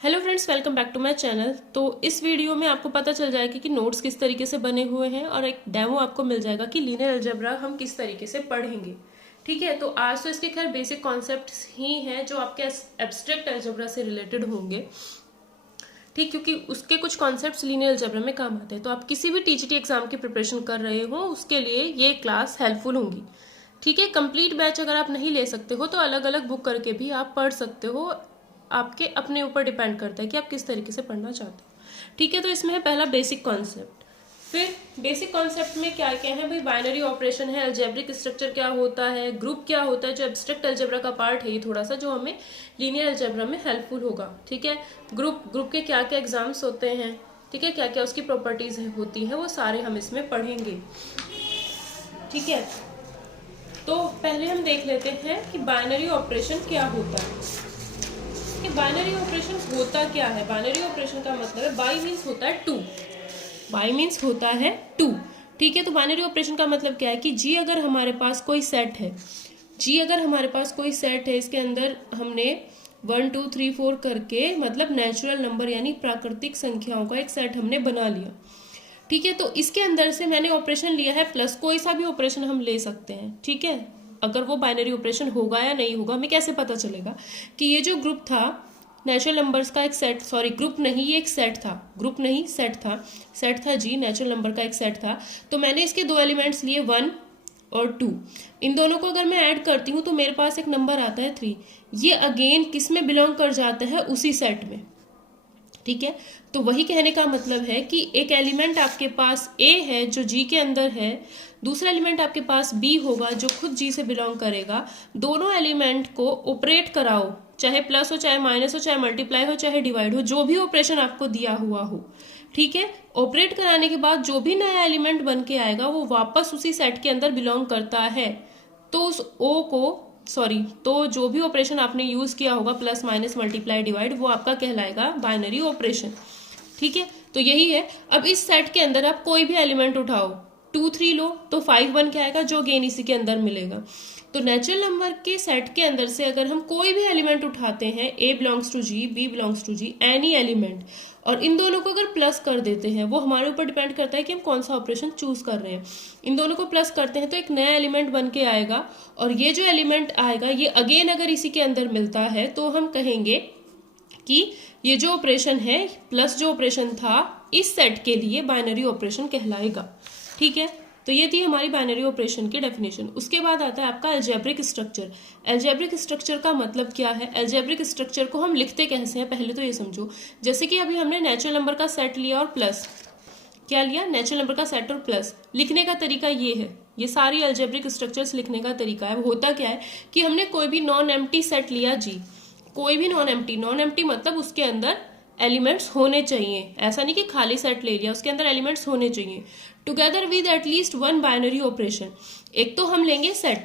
Hello friends, welcome back to my channel. तो इस video में आपको पता चल जाएगा कि नोट्स किस तरीके से बने हुए हैं और एक डेमो आपको मिल जाएगा कि लीनियर अलजेब्रा हम किस तरीके से पढ़ेंगे। ठीक है, तो आज तो इसके खैर बेसिक कॉन्सेप्ट्स ही हैं जो आपके एब्स्ट्रैक्ट अलजेब्रा से रिलेटेड होंगे। ठीक, क्योंकि उसके कुछ कॉन्सेप्ट्स लीनियर अलजेब्रा में काम आते हैं। तो आप किसी भी टीजीटी एग्जाम की प्रिपरेशन कर रहे हो उसके लिए ये क्लास हेल्पफुल होंगी। ठीक है, कंप्लीट बैच अगर आप नहीं ले सकते हो तो अलग अलग बुक करके भी आप पढ़ सकते हो। आपके अपने ऊपर डिपेंड करता है कि आप किस तरीके से पढ़ना चाहते हो। ठीक है, तो इसमें है पहला बेसिक कॉन्सेप्ट। फिर बेसिक कॉन्सेप्ट में क्या क्या है भाई, बाइनरी ऑपरेशन है, अलजेब्रिक स्ट्रक्चर क्या होता है, ग्रुप क्या होता है, जो एब्स्ट्रैक्ट अलजेब्रा का पार्ट है ये थोड़ा सा जो हमें लीनियर अलजेब्रा में हेल्पफुल होगा। ठीक है, ग्रुप के क्या क्या एग्जाम्स होते हैं, ठीक है, क्या क्या उसकी प्रॉपर्टीज होती है, वो सारे हम इसमें पढ़ेंगे। ठीक है, तो पहले हम देख लेते हैं कि बाइनरी ऑपरेशन क्या होता है। कि बाइनरी ऑपरेशन होता क्या है। बाइनरी ऑपरेशन का मतलब है बाई मीन्स होता है टू, बाई मीन्स होता है टू। ठीक है, तो बाइनरी ऑपरेशन का मतलब क्या है कि जी अगर हमारे पास कोई सेट है, जी अगर हमारे पास कोई सेट है, इसके अंदर हमने 1 2 3 4 करके मतलब नेचुरल नंबर यानी प्राकृतिक संख्याओं का एक सेट हमने बना लिया। ठीक है, तो इसके अंदर से मैंने ऑपरेशन लिया है प्लस, कोई सा भी ऑपरेशन हम ले सकते हैं। ठीक है, अगर वो बाइनरी ऑपरेशन होगा या नहीं होगा हमें कैसे पता चलेगा कि ये जो ग्रुप था नेचुरल नंबर्स का एक सेट, सॉरी ग्रुप नहीं, ये एक सेट था, ग्रुप नहीं सेट था, सेट था जी, नेचुरल नंबर का एक सेट था। तो मैंने इसके दो एलिमेंट्स लिए 1 और 2, इन दोनों को अगर मैं ऐड करती हूँ तो मेरे पास एक नंबर आता है 3। ये अगेन किस में बिलोंग कर जाता है, उसी सेट में। ठीक है, तो वही कहने का मतलब है कि एक एलिमेंट आपके पास ए है जो जी के अंदर है, दूसरा एलिमेंट आपके पास बी होगा जो खुद जी से बिलोंग करेगा। दोनों एलिमेंट को ऑपरेट कराओ, चाहे प्लस हो, चाहे माइनस हो, चाहे मल्टीप्लाई हो, चाहे डिवाइड हो, जो भी ऑपरेशन आपको दिया हुआ हो। ठीक है, ऑपरेट कराने के बाद जो भी नया एलिमेंट बन के आएगा वो वापस उसी सेट के अंदर बिलोंग करता है। तो उस ओ को तो जो भी ऑपरेशन आपने यूज किया होगा प्लस माइनस मल्टीप्लाई डिवाइड, वो आपका कहलाएगा बाइनरी ऑपरेशन। ठीक है, तो यही है। अब इस सेट के अंदर आप कोई भी एलिमेंट उठाओ, 2 3 लो तो 5 बन के आएगा जो अगेन इसी के अंदर मिलेगा। तो नेचुरल नंबर के सेट के अंदर से अगर हम कोई भी एलिमेंट उठाते हैं, A belongs to G, B belongs to G, any element, और इन दोनों को अगर प्लस कर देते हैं, वो हमारे ऊपर डिपेंड करता है कि हम कौन सा ऑपरेशन चूज कर रहे हैं। इन दोनों को प्लस करते हैं तो एक नया एलिमेंट बन के आएगा, और ये जो एलिमेंट आएगा ये अगेन अगर इसी के अंदर मिलता है तो हम कहेंगे कि ये जो ऑपरेशन है प्लस जो ऑपरेशन था इस सेट के लिए बाइनरी ऑपरेशन कहलाएगा। ठीक है, तो ये थी हमारी बाइनरी ऑपरेशन की डेफिनेशन। उसके बाद आता है आपका अलजेब्रिक स्ट्रक्चर। अलजेब्रिक स्ट्रक्चर का मतलब क्या है, अलजेब्रिक स्ट्रक्चर को हम लिखते कैसे हैं पहले तो ये समझो। जैसे कि अभी हमने नेचुरल नंबर का सेट लिया और प्लस, क्या लिया, नेचुरल नंबर का सेट और प्लस। लिखने का तरीका ये है, ये सारी अलजेब्रिक स्ट्रक्चर्स लिखने का तरीका है। होता क्या है कि हमने कोई भी नॉन एम्प्टी सेट लिया जी, कोई भी नॉन एम्प्टी मतलब उसके अंदर एलिमेंट्स होने चाहिए, ऐसा नहीं कि खाली सेट ले लिया, उसके अंदर एलिमेंट्स होने चाहिए together with at least one binary operation. एक तो हम लेंगे सेट,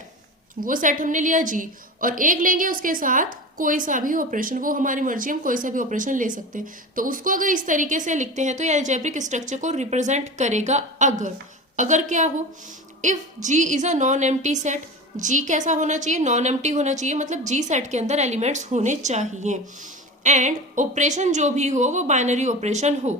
वो सेट हमने लिया जी, और एक लेंगे उसके साथ कोई सा भी ऑपरेशन, वो हमारी मर्जी, हम कोई सा भी ऑपरेशन ले सकते हैं। तो उसको अगर इस तरीके से लिखते हैं तो ये अलजेब्रिक स्ट्रक्चर को रिप्रेजेंट करेगा। अगर क्या हो, if G is a non empty set, G कैसा होना चाहिए, नॉन एम्प्टी होना चाहिए, मतलब जी सेट के अंदर एलिमेंट्स होने चाहिए, एंड ऑपरेशन जो भी हो वो बाइनरी ऑपरेशन हो।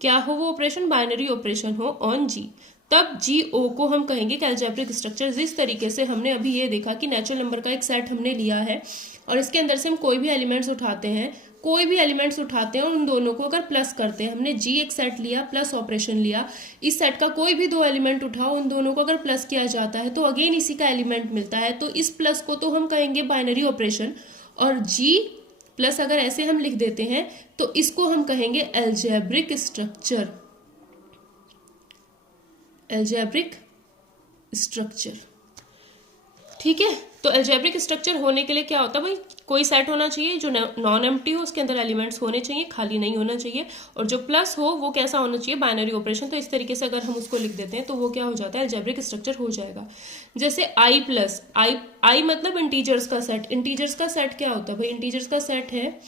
क्या हो वो ऑपरेशन, बाइनरी ऑपरेशन हो ऑन जी, तब जी ओ को हम कहेंगे कि अलजेब्रिक स्ट्रक्चर। जिस तरीके से हमने अभी ये देखा कि नेचुरल नंबर का एक सेट हमने लिया है और इसके अंदर से हम कोई भी एलिमेंट्स उठाते हैं, और उन दोनों को अगर प्लस करते हैं, हमने जी एक सेट लिया प्लस ऑपरेशन लिया, इस सेट का कोई भी दो एलिमेंट उठाओ, उन दोनों को अगर प्लस किया जाता है तो अगेन इसी का एलिमेंट मिलता है, तो इस प्लस को तो हम कहेंगे बाइनरी ऑपरेशन, और जी प्लस अगर ऐसे हम लिख देते हैं तो इसको हम कहेंगे अलजेब्रिक स्ट्रक्चर। अलजेब्रिक स्ट्रक्चर, ठीक है। तो अलजेब्रिक स्ट्रक्चर होने के लिए क्या होता है भाई, कोई सेट होना चाहिए जो नॉन एम्प्टी हो, उसके अंदर एलिमेंट्स होने चाहिए, खाली नहीं होना चाहिए, और जो प्लस हो वो कैसा होना चाहिए, बाइनरी ऑपरेशन। तो इस तरीके से अगर हम उसको लिख देते हैं तो वो क्या हो जाता है, अलजेब्रिक स्ट्रक्चर हो जाएगा। जैसे आई प्लस, आई मतलब इंटीजर्स का सेट। इंटीजर्स का सेट क्या होता है भाई, इंटीजर्स का सेट है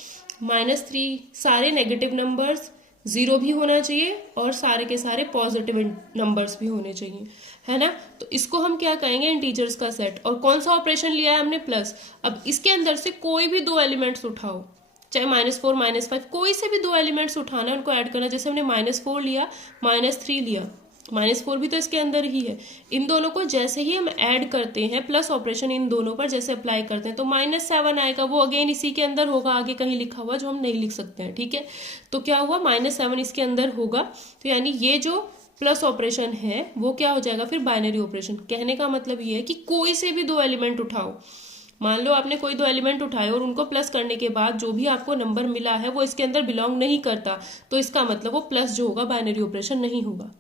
-3, सारे नेगेटिव नंबर्स, 0 भी होना चाहिए और सारे के सारे पॉजिटिव नंबर्स भी होने चाहिए, है ना। तो इसको हम क्या कहेंगे, इंटीजर्स का सेट। और कौन सा ऑपरेशन लिया है हमने, प्लस। अब इसके अंदर से कोई भी दो एलिमेंट्स उठाओ, चाहे -4 -5 कोई से भी दो एलिमेंट्स उठाना है, उनको ऐड करना है। जैसे हमने -4 लिया, -3 लिया, -4 भी तो इसके अंदर ही है। इन दोनों को जैसे ही हम ऐड करते हैं, प्लस ऑपरेशन इन दोनों पर जैसे अप्लाई करते हैं, तो -7 आएगा, वो अगेन इसी के अंदर होगा, आगे कहीं लिखा हुआ जो हम नहीं लिख सकते हैं, ठीक है। तो क्या हुआ, -7 इसके अंदर होगा, तो यानी ये जो प्लस ऑपरेशन है वो क्या हो जाएगा फिर, बाइनरी ऑपरेशन। कहने का मतलब ये है कि कोई से भी दो एलिमेंट उठाओ, मान लो आपने कोई दो एलिमेंट उठाए और उनको प्लस करने के बाद जो भी आपको नंबर मिला है वो इसके अंदर बिलोंग नहीं करता, तो इसका मतलब वो प्लस जो होगा बाइनरी ऑपरेशन नहीं होगा।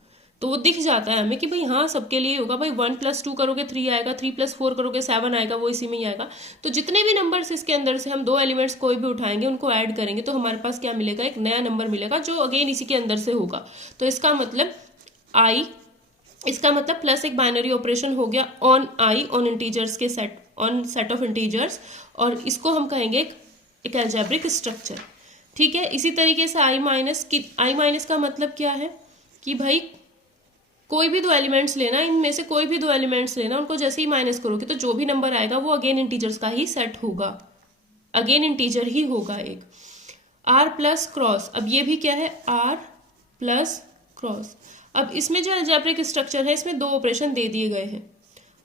तो वो दिख जाता है हमें कि भाई हाँ सबके लिए होगा, भाई 1 + 2 करोगे 3 आएगा, 3 + 4 करोगे 7 आएगा, वो इसी में ही आएगा। तो जितने भी नंबर्स इसके अंदर से हम दो एलिमेंट्स कोई भी उठाएंगे, उनको ऐड करेंगे, तो हमारे पास क्या मिलेगा, एक नया नंबर मिलेगा जो अगेन इसी के अंदर से होगा। तो इसका मतलब आई, इसका मतलब प्लस एक बाइनरी ऑपरेशन हो गया ऑन आई, ऑन इंटीजर्स के set, on set of integers, और इसको हम कहेंगे एक अलजेब्रिक स्ट्रक्चर, ठीक है। इसी तरीके से आई माइनस का मतलब क्या है कि भाई कोई भी दो एलिमेंट्स लेना, इनमें से कोई भी दो एलिमेंट्स लेना, उनको जैसे ही माइनस करोगे तो जो भी नंबर आएगा वो अगेन इंटीजर्स का ही सेट होगा, अगेन इंटीजर ही होगा एक। आर प्लस क्रॉस, अब ये भी क्या है, आर प्लस क्रॉस। अब इसमें जो अलजेब्रिक स्ट्रक्चर है इसमें दो ऑपरेशन दे दिए गए हैं।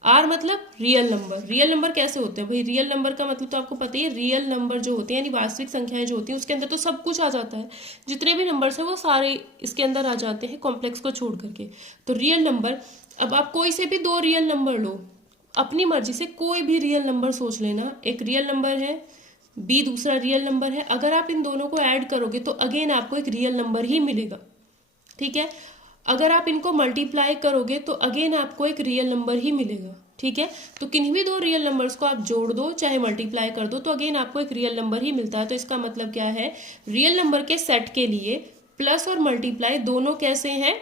आर मतलब रियल नंबर, रियल नंबर कैसे होते हैं भाई, रियल नंबर का मतलब तो आपको पता ही है, रियल नंबर जो होते हैं यानी वास्तविक संख्याएं जो होती हैं उसके अंदर तो सब कुछ आ जाता है, जितने भी नंबर्स हैं वो सारे इसके अंदर आ जाते हैं कॉम्प्लेक्स को छोड़ करके, तो रियल नंबर। अब आप कोई से भी दो रियल नंबर लो, अपनी मर्जी से कोई भी रियल नंबर सोच लेना, एक रियल नंबर है, बी दूसरा रियल नंबर है, अगर आप इन दोनों को ऐड करोगे तो अगेन आपको एक रियल नंबर ही मिलेगा, ठीक है। अगर आप इनको मल्टीप्लाई करोगे तो अगेन आपको एक रियल नंबर ही मिलेगा, ठीक है। तो किन्हीं भी दो रियल नंबर्स को आप जोड़ दो चाहे मल्टीप्लाई कर दो तो अगेन आपको एक रियल नंबर ही मिलता है। तो इसका मतलब क्या है, रियल नंबर के सेट के लिए प्लस और मल्टीप्लाई दोनों कैसे हैं,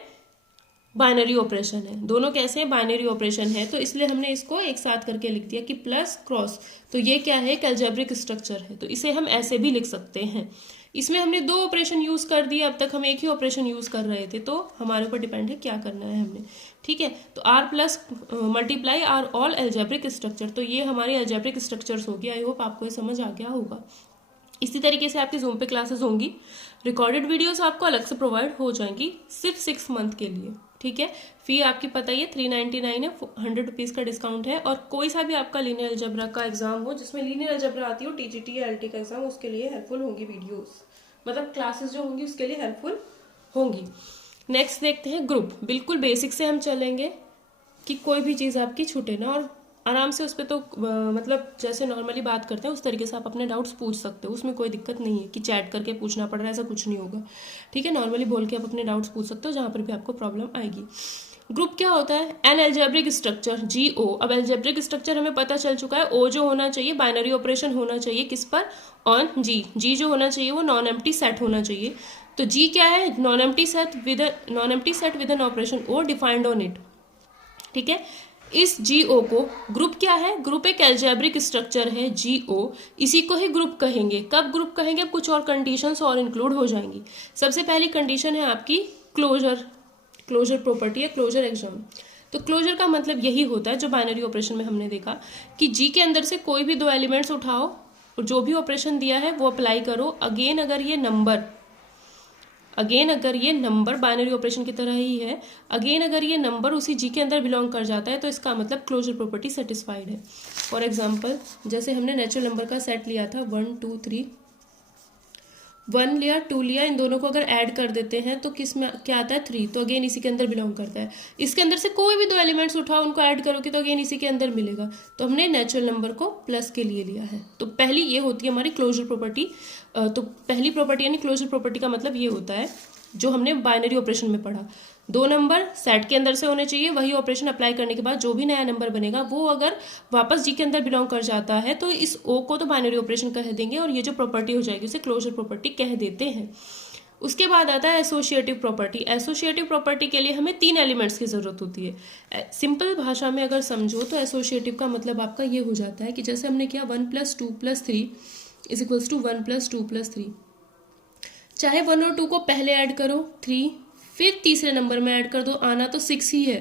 बाइनरी ऑपरेशन है, दोनों कैसे हैं, बाइनरी ऑपरेशन है। तो इसलिए हमने इसको एक साथ करके लिख दिया कि प्लस क्रॉस, तो ये क्या है, एक अलजेब्रिक स्ट्रक्चर है, तो इसे हम ऐसे भी लिख सकते हैं। इसमें हमने दो ऑपरेशन यूज कर दिए, अब तक हम एक ही ऑपरेशन यूज कर रहे थे, तो हमारे ऊपर डिपेंड है क्या करना है हमने, ठीक है। तो R plus multiply R all algebraic structure, तो ये हमारे अलजेब्रिक स्ट्रक्चर्स होगी। आई होप आपको ये समझ आ गया होगा। इसी तरीके से आपकी जूम पे क्लासेस होंगी, रिकॉर्डेड वीडियोस आपको अलग से प्रोवाइड हो जाएंगी सिर्फ 6 मंथ के लिए, ठीक है। फी आपकी पता ही है 399 है, 100 रुपीज़ का डिस्काउंट है। और कोई सा भी आपका लीनियर अलजेब्रा का एग्जाम हो जिसमें लीनियर अलजेब्रा आती हो, टीजीटी या एलटी का एग्जाम, उसके लिए हेल्पफुल होंगी वीडियोस, मतलब क्लासेस जो होंगी उसके लिए हेल्पफुल होंगी। नेक्स्ट देखते हैं ग्रुप, बिल्कुल बेसिक से हम चलेंगे कि कोई भी चीज़ आपकी छूटे ना, और आराम से उस पर तो मतलब जैसे नॉर्मली बात करते हैं उस तरीके से आप अपने डाउट्स पूछ सकते हो, उसमें कोई दिक्कत नहीं है कि चैट करके पूछना पड़ रहा है, ऐसा कुछ नहीं होगा, ठीक है। नॉर्मली बोल के आप अपने डाउट्स पूछ सकते हो जहाँ पर भी आपको प्रॉब्लम आएगी। ग्रुप क्या होता है, एन अलजेब्रिक स्ट्रक्चर, GO। अब अलजेब्रिक स्ट्रक्चर हमें पता चल चुका है, O जो होना चाहिए बाइनरी ऑपरेशन होना चाहिए किस पर, ऑन G जो होना चाहिए वो नॉन एम्प्टी सेट होना चाहिए। तो G क्या है, non empty set with an operation O defined on it, ठीक है। इस GO को, ग्रुप क्या है, ग्रुप एक अलजेब्रिक स्ट्रक्चर है GO, इसी को ही ग्रुप कहेंगे। कब ग्रुप कहेंगे, अब कुछ और कंडीशंस और इंक्लूड हो जाएंगी। सबसे पहली कंडीशन है आपकी क्लोजर प्रॉपर्टी है, क्लोजर एग्जाम। तो क्लोजर का मतलब यही होता है जो बाइनरी ऑपरेशन में हमने देखा कि G के अंदर से कोई भी दो एलिमेंट्स उठाओ और जो भी ऑपरेशन दिया है वो अप्लाई करो। अगेन अगर ये नंबर बाइनरी ऑपरेशन की तरह ही है, अगेन अगर ये नंबर उसी G के अंदर बिलोंग कर जाता है तो इसका मतलब क्लोजर प्रॉपर्टी सेटिस्फाइड है। फॉर एग्जांपल जैसे हमने नेचुरल नंबर का सेट लिया था 1 2 3, 1 लिया 2 लिया, इन दोनों को अगर ऐड कर देते हैं तो किस में क्या आता है 3, तो अगेन इसी के अंदर बिलोंग करता है। इसके अंदर से कोई भी दो एलिमेंट्स उठाओ उनको ऐड करोगे तो अगेन इसी के अंदर मिलेगा, तो हमने नेचुरल नंबर को प्लस के लिए लिया है। तो पहली ये होती है हमारी क्लोजर प्रॉपर्टी। तो पहली प्रॉपर्टी यानी क्लोजर प्रॉपर्टी का मतलब ये होता है जो हमने बाइनरी ऑपरेशन में पढ़ा, दो नंबर सेट के अंदर से होने चाहिए, वही ऑपरेशन अप्लाई करने के बाद जो भी नया नंबर बनेगा वो अगर वापस G के अंदर बिलोंग कर जाता है तो इस O को तो बाइनरी ऑपरेशन कह देंगे और ये जो प्रॉपर्टी हो जाएगी उसे क्लोजर प्रॉपर्टी कह देते हैं। उसके बाद आता है एसोसिएटिव प्रॉपर्टी। एसोसिएटिव प्रॉपर्टी के लिए हमें 3 एलिमेंट्स की जरूरत होती है। सिंपल भाषा में अगर समझो तो एसोसिएटिव का मतलब आपका ये हो जाता है कि जैसे हमने किया 1 + 2 + 3 = 1 + 2 + 3, चाहे 1 और 2 को पहले ऐड करो 3, फिर तीसरे नंबर में ऐड कर दो, आना तो 6 ही है,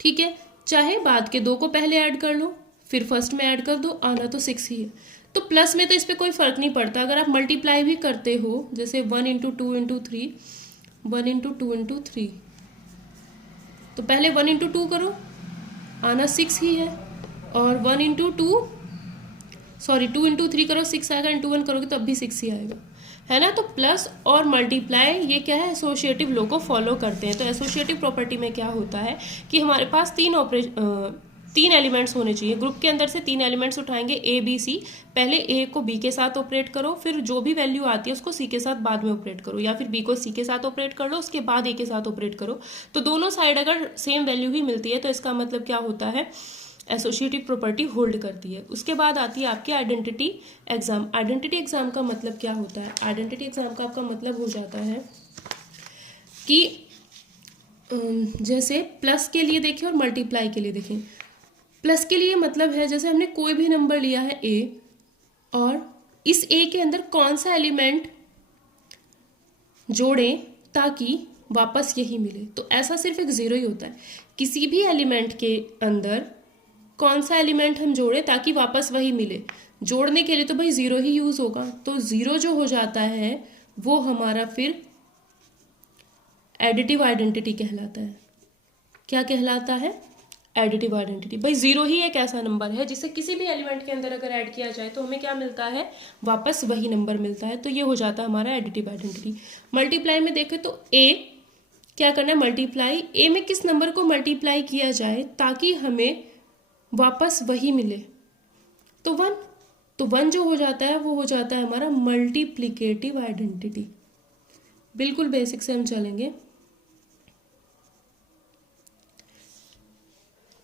ठीक है। चाहे बाद के 2 को पहले ऐड कर लो फिर फर्स्ट में ऐड कर दो, आना तो 6 ही है। तो प्लस में तो इस पर कोई फर्क नहीं पड़ता। अगर आप मल्टीप्लाई भी करते हो, जैसे 1 इंटू 2 इंटू 3, 1 इंटू 2 इंटू 3, तो पहले 1 इंटू 2 करो, आना 6 ही है, और 1 इंटू 2 सॉरी 2 इंटू 3 करो 6 आएगा, इंटू 1 करोगे तो अब भी 6 ही आएगा, है ना। तो प्लस और मल्टीप्लाई ये क्या है, एसोसिएटिव लॉ को फॉलो करते हैं। तो एसोसिएटिव प्रॉपर्टी में क्या होता है कि हमारे पास तीन एलिमेंट्स होने चाहिए। ग्रुप के अंदर से 3 एलिमेंट्स उठाएंगे ए बी सी, पहले ए को बी के साथ ऑपरेट करो, फिर जो भी वैल्यू आती है उसको सी के साथ बाद में ऑपरेट करो, या फिर बी को सी के साथ ऑपरेट कर लो, उसके बाद ए के साथ ऑपरेट करो। तो दोनों साइड अगर सेम वैल्यू ही मिलती है तो इसका मतलब क्या होता है, एसोसिएटिव प्रॉपर्टी होल्ड करती है। उसके बाद आती है आपकी आइडेंटिटी एग्जाम। आइडेंटिटी एग्जाम का मतलब क्या होता है, आइडेंटिटी एग्जाम का आपका मतलब हो जाता है कि जैसे प्लस के लिए देखें और मल्टीप्लाई के लिए देखें। प्लस के लिए मतलब है जैसे हमने कोई भी नंबर लिया है ए, और इस ए के अंदर कौन सा एलिमेंट जोड़ें ताकि वापस यही मिले, तो ऐसा सिर्फ एक जीरो ही होता है। किसी भी एलिमेंट के अंदर कौन सा एलिमेंट हम जोड़ें ताकि वापस वही मिले, जोड़ने के लिए तो भाई जीरो ही यूज होगा। तो जीरो जो हो जाता है वो हमारा फिर एडिटिव आइडेंटिटी कहलाता है। क्या कहलाता है, एडिटिव आइडेंटिटी। भाई जीरो ही एक ऐसा नंबर है जिसे किसी भी एलिमेंट के अंदर अगर ऐड किया जाए तो हमें क्या मिलता है, वापस वही नंबर मिलता है। तो ये हो जाता है हमारा एडिटिव आइडेंटिटी। मल्टीप्लाई में देखें तो ए क्या करना है, मल्टीप्लाई ए में किस नंबर को मल्टीप्लाई किया जाए ताकि हमें वापस वही मिले, तो 1। तो 1 जो हो जाता है वो हो जाता है हमारा मल्टीप्लिकेटिव आइडेंटिटी। बिल्कुल बेसिक से हम चलेंगे,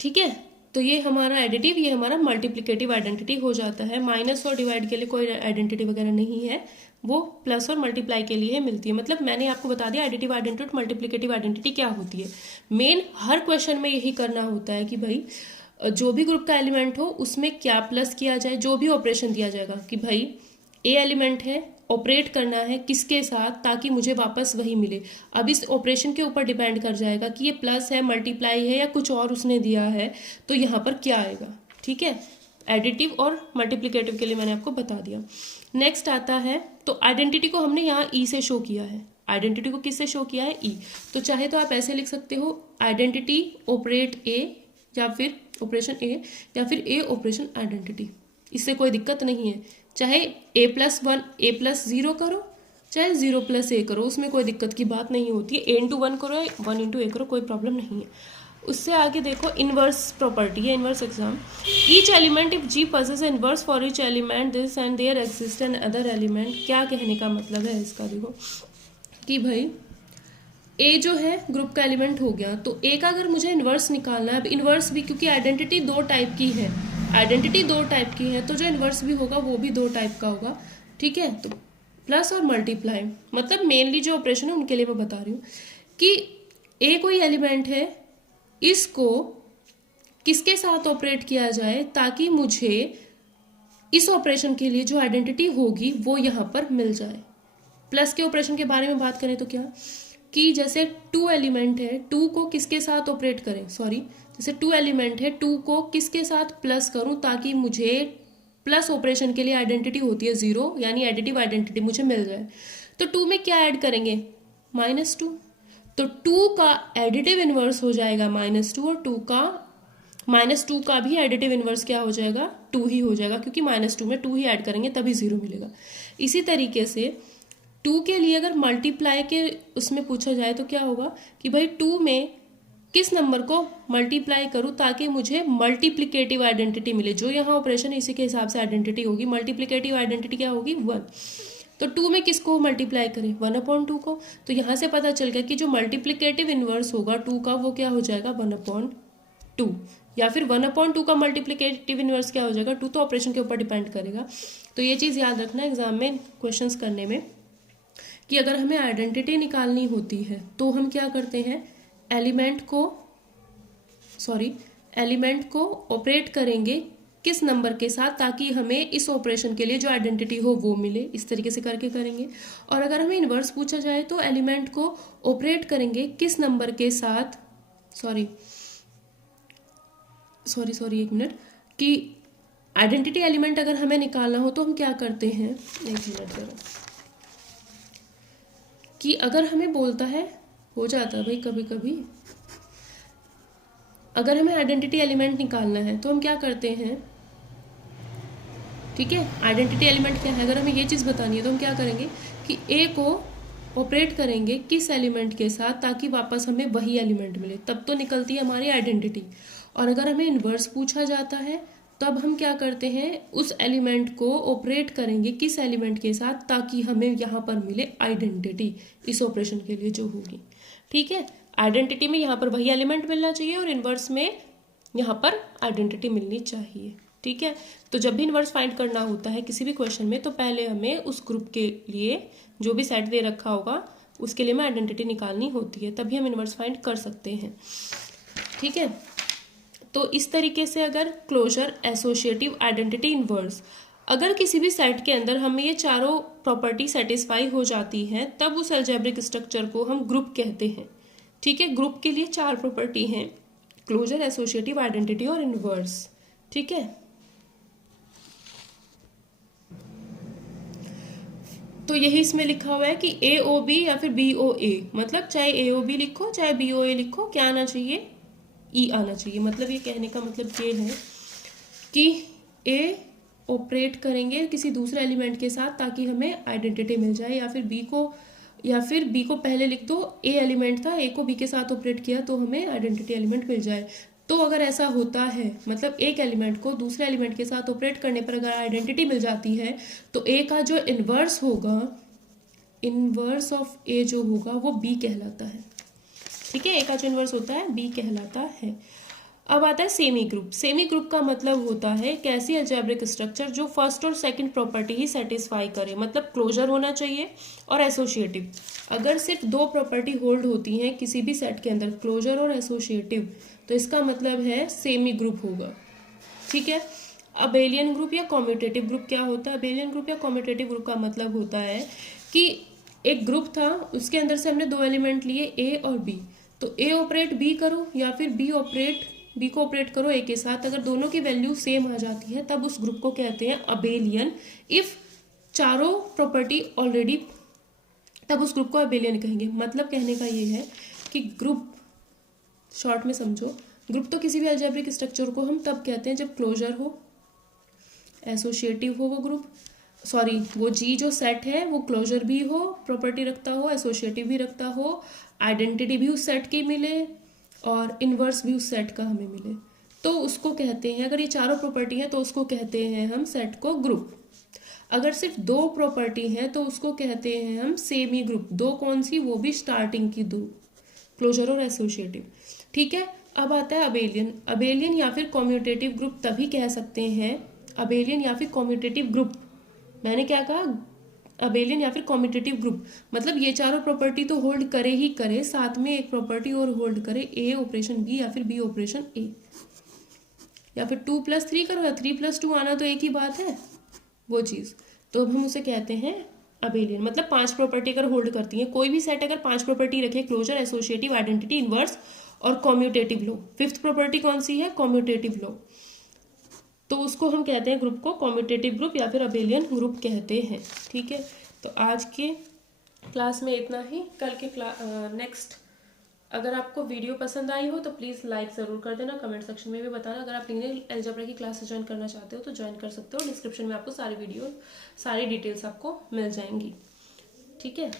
ठीक है। तो ये हमारा एडिटिव, ये हमारा मल्टीप्लिकेटिव आइडेंटिटी हो जाता है। माइनस और डिवाइड के लिए कोई आइडेंटिटी वगैरह नहीं है, वो प्लस और मल्टीप्लाई के लिए मिलती है। मतलब मैंने आपको बता दिया एडिटिव आइडेंटिटी और मल्टीप्लिकेटिव आइडेंटिटी क्या होती है। मेन हर क्वेश्चन में यही करना होता है कि भाई जो भी ग्रुप का एलिमेंट हो उसमें क्या प्लस किया जाए, जो भी ऑपरेशन दिया जाएगा कि भाई ए एलिमेंट है, ऑपरेट करना है किसके साथ ताकि मुझे वापस वही मिले। अब इस ऑपरेशन के ऊपर डिपेंड कर जाएगा कि ये प्लस है, मल्टीप्लाई है या कुछ और उसने दिया है, तो यहाँ पर क्या आएगा, ठीक है। एडिटिव और मल्टीप्लिकेटिव के लिए मैंने आपको बता दिया। नेक्स्ट आता है, तो आइडेंटिटी को हमने यहाँ ई से शो किया है। आइडेंटिटी को किससे शो किया है, ई। तो चाहे तो आप ऐसे लिख सकते हो, आइडेंटिटी ऑपरेट ए, या फिर ऑपरेशन ए, या फिर ए ऑपरेशन आइडेंटिटी। इससे कोई दिक्कत नहीं है, चाहे a+1 a+0 करो, चाहे 0+a करो, उसमें कोई दिक्कत की बात नहीं होती है। a इंटू 1 करो या 1 इंटू a करो, कोई प्रॉब्लम नहीं है। उससे आगे देखो इनवर्स प्रॉपर्टी है, inverse exam. Each element if G possess inverse for each element this and there exist an other element. क्या कहने का मतलब है इसका, देखो कि भाई ए जो है ग्रुप का एलिमेंट हो गया, तो ए का अगर मुझे इन्वर्स निकालना है, अब इन्वर्स भी क्योंकि आइडेंटिटी 2 टाइप की है, आइडेंटिटी 2 टाइप की है, तो जो इन्वर्स भी होगा वो भी 2 टाइप का होगा, ठीक है। तो प्लस और मल्टीप्लाई, मतलब मेनली जो ऑपरेशन है उनके लिए मैं बता रही हूँ कि ए कोई एलिमेंट है, इसको किसके साथ ऑपरेट किया जाए ताकि मुझे इस ऑपरेशन के लिए जो आइडेंटिटी होगी वो यहाँ पर मिल जाए। प्लस के ऑपरेशन के बारे में बात करें तो क्या कि जैसे 2 एलिमेंट है, 2 को किसके साथ ऑपरेट करें, सॉरी जैसे 2 एलिमेंट है, 2 को किसके साथ प्लस करूं ताकि मुझे प्लस ऑपरेशन के लिए आइडेंटिटी होती है 0, यानी एडिटिव आइडेंटिटी मुझे मिल जाए। तो 2 में क्या ऐड करेंगे, -2, तो 2 का एडिटिव इनवर्स हो जाएगा -2, और 2 का भी एडिटिव इनवर्स क्या हो जाएगा, 2 ही हो जाएगा, क्योंकि -2 में 2 ही ऐड करेंगे तभी 0 मिलेगा। इसी तरीके से 2 के लिए अगर मल्टीप्लाई के उसमें पूछा जाए तो क्या होगा कि भाई 2 में किस नंबर को मल्टीप्लाई करूं ताकि मुझे मल्टीप्लिकेटिव आइडेंटिटी मिले, जो यहाँ ऑपरेशन है इसी के हिसाब से आइडेंटिटी होगी। मल्टीप्लिकेटिव आइडेंटिटी क्या होगी, 1। तो 2 में किसको मल्टीप्लाई करें, 1/2 को। तो यहाँ से पता चल गया कि जो मल्टीप्लिकेटिव इनवर्स होगा 2 का वो क्या हो जाएगा, 1/2, या फिर 1/2 का मल्टीप्लिकेटिव इनवर्स क्या हो जाएगा, 2। तो ऑपरेशन के ऊपर डिपेंड करेगा। तो ये चीज़ याद रखना एग्जाम में क्वेश्चन करने में कि अगर हमें आइडेंटिटी निकालनी होती है तो हम क्या करते हैं, एलिमेंट को ऑपरेट करेंगे किस नंबर के साथ ताकि हमें इस ऑपरेशन के लिए जो आइडेंटिटी हो वो मिले, इस तरीके से करके करेंगे। और अगर हमें इन्वर्स पूछा जाए तो एलिमेंट को ऑपरेट करेंगे किस नंबर के साथ, सॉरी एक मिनट, कि आइडेंटिटी एलिमेंट अगर हमें निकालना हो तो हम क्या करते हैं, एक मिनट जरा, कि अगर हमें बोलता है, हो जाता है भाई कभी कभी, अगर हमें आइडेंटिटी एलिमेंट निकालना है तो हम क्या करते हैं, ठीक है, आइडेंटिटी एलिमेंट क्या है, अगर हमें ये चीज़ बतानी है तो हम क्या करेंगे कि ए को ऑपरेट करेंगे किस एलिमेंट के साथ ताकि वापस हमें वही एलिमेंट मिले, तब तो निकलती है हमारी आइडेंटिटी। और अगर हमें इन्वर्स पूछा जाता है तब हम क्या करते हैं, उस एलिमेंट को ऑपरेट करेंगे किस एलिमेंट के साथ ताकि हमें यहाँ पर मिले आइडेंटिटी, इस ऑपरेशन के लिए जो होगी। ठीक है, आइडेंटिटी में यहाँ पर वही एलिमेंट मिलना चाहिए और इन्वर्स में यहाँ पर आइडेंटिटी मिलनी चाहिए। ठीक है, तो जब भी इन्वर्स फाइंड करना होता है किसी भी क्वेश्चन में तो पहले हमें उस ग्रुप के लिए जो भी सेट दे रखा होगा उसके लिए हमें आइडेंटिटी निकालनी होती है, तभी हम इन्वर्स फाइंड कर सकते हैं। ठीक है, तो इस तरीके से अगर क्लोजर, एसोसिएटिव, आइडेंटिटी, इन्वर्स, अगर किसी भी सेट के अंदर हमें ये चारों प्रॉपर्टी सेटिस्फाई हो जाती हैं तब उस अलजेब्रिक स्ट्रक्चर को हम ग्रुप कहते हैं। ठीक है, ग्रुप के लिए 4 प्रॉपर्टी हैं, क्लोजर, एसोसिएटिव, आइडेंटिटी और इन्वर्स। ठीक है, तो यही इसमें लिखा हुआ है कि AOB या फिर BOA, मतलब चाहे AOB लिखो चाहे BOA लिखो, क्या आना चाहिए, E आना चाहिए। मतलब ये कहने का मतलब ये है कि A ऑपरेट करेंगे किसी दूसरे एलिमेंट के साथ ताकि हमें आइडेंटिटी मिल जाए, या फिर B को पहले लिख दो, A एलिमेंट था, A को B के साथ ऑपरेट किया तो हमें आइडेंटिटी एलिमेंट मिल जाए। तो अगर ऐसा होता है, मतलब एक एलिमेंट को दूसरे एलिमेंट के साथ ऑपरेट करने पर अगर आइडेंटिटी मिल जाती है तो A का जो इन्वर्स होगा, इन्वर्स ऑफ A जो होगा वो B कहलाता है। ठीक है, A का जो इन्वर्स होता है B कहलाता है। अब आता है सेमी ग्रुप। सेमी ग्रुप का मतलब होता है एक ऐसी अलजेब्रिक स्ट्रक्चर जो फर्स्ट और सेकंड प्रॉपर्टी ही सेटिस्फाई करे, मतलब क्लोजर होना चाहिए और एसोसिएटिव। अगर सिर्फ 2 प्रॉपर्टी होल्ड होती हैं किसी भी सेट के अंदर, क्लोजर और एसोसिएटिव, तो इसका मतलब है सेमी ग्रुप होगा। ठीक है, अबेलियन ग्रुप या कॉम्यूटेटिव ग्रुप क्या होता है, अबेलियन ग्रुप या कॉम्यूटेटिव ग्रुप का मतलब होता है कि एक ग्रुप था, उसके अंदर से हमने 2 एलिमेंट लिए A और B, तो A ऑपरेट B करो या फिर B को ऑपरेट करो A के साथ, अगर दोनों की वैल्यू सेम आ जाती है तब उस ग्रुप को कहते हैं अबेलियन। इफ चारों प्रॉपर्टी ऑलरेडी, तब उस ग्रुप को अबेलियन कहेंगे। मतलब कहने का ये है कि ग्रुप, शॉर्ट में समझो, ग्रुप तो किसी भी अलजेब्रिक स्ट्रक्चर को हम तब कहते हैं जब क्लोजर हो, एसोसिएटिव हो वो ग्रुप, सॉरी वो G जो सेट है वो क्लोजर भी हो, प्रॉपर्टी रखता हो, एसोसिएटिव भी रखता हो, आइडेंटिटी भी उस सेट की मिले और इन्वर्स भी उस सेट का हमें मिले, तो उसको कहते हैं, अगर ये चारों प्रॉपर्टी हैं तो उसको कहते हैं हम सेट को ग्रुप। अगर सिर्फ 2 प्रॉपर्टी हैं तो उसको कहते हैं हम सेमी ग्रुप। 2 कौन सी, वो भी स्टार्टिंग की 2, क्लोजर और एसोसिएटिव। ठीक है, अब आता है अबेलियन। अबेलियन या फिर कॉम्यूटेटिव ग्रुप तभी कह सकते हैं, अबेलियन या फिर कॉम्यूटेटिव ग्रुप, मैंने क्या कहा, अबेलियन या फिर कॉम्यूटेटिव ग्रुप, मतलब ये चारों प्रॉपर्टी तो होल्ड करे ही करे, साथ में एक प्रॉपर्टी और होल्ड करे, A ऑपरेशन B या फिर B ऑपरेशन A, या फिर 2+3 करो या 3+2, आना तो एक ही बात है वो चीज़, तो अब हम उसे कहते हैं अबेलियन। मतलब 5 प्रॉपर्टी अगर होल्ड करती है कोई भी सेट, अगर 5 प्रॉपर्टी रखे, क्लोजर, एसोसिएटिव, आइडेंटिटी, इन्वर्स और कॉम्यूटेटिव लो, 5th प्रॉपर्टी कौन सी है, कॉम्यूटेटिव लो, तो उसको हम कहते हैं ग्रुप को कॉम्यूटेटिव ग्रुप या फिर अबेलियन ग्रुप कहते हैं। ठीक है, तो आज के क्लास में इतना ही। कल के नेक्स्ट, अगर आपको वीडियो पसंद आई हो तो प्लीज़ लाइक ज़रूर कर देना, कमेंट सेक्शन में भी बताना। अगर आप लीनियर अलजेब्रा की क्लासेस ज्वाइन करना चाहते हो तो ज्वाइन कर सकते हो, डिस्क्रिप्शन में आपको सारी डिटेल्स आपको मिल जाएंगी। ठीक है।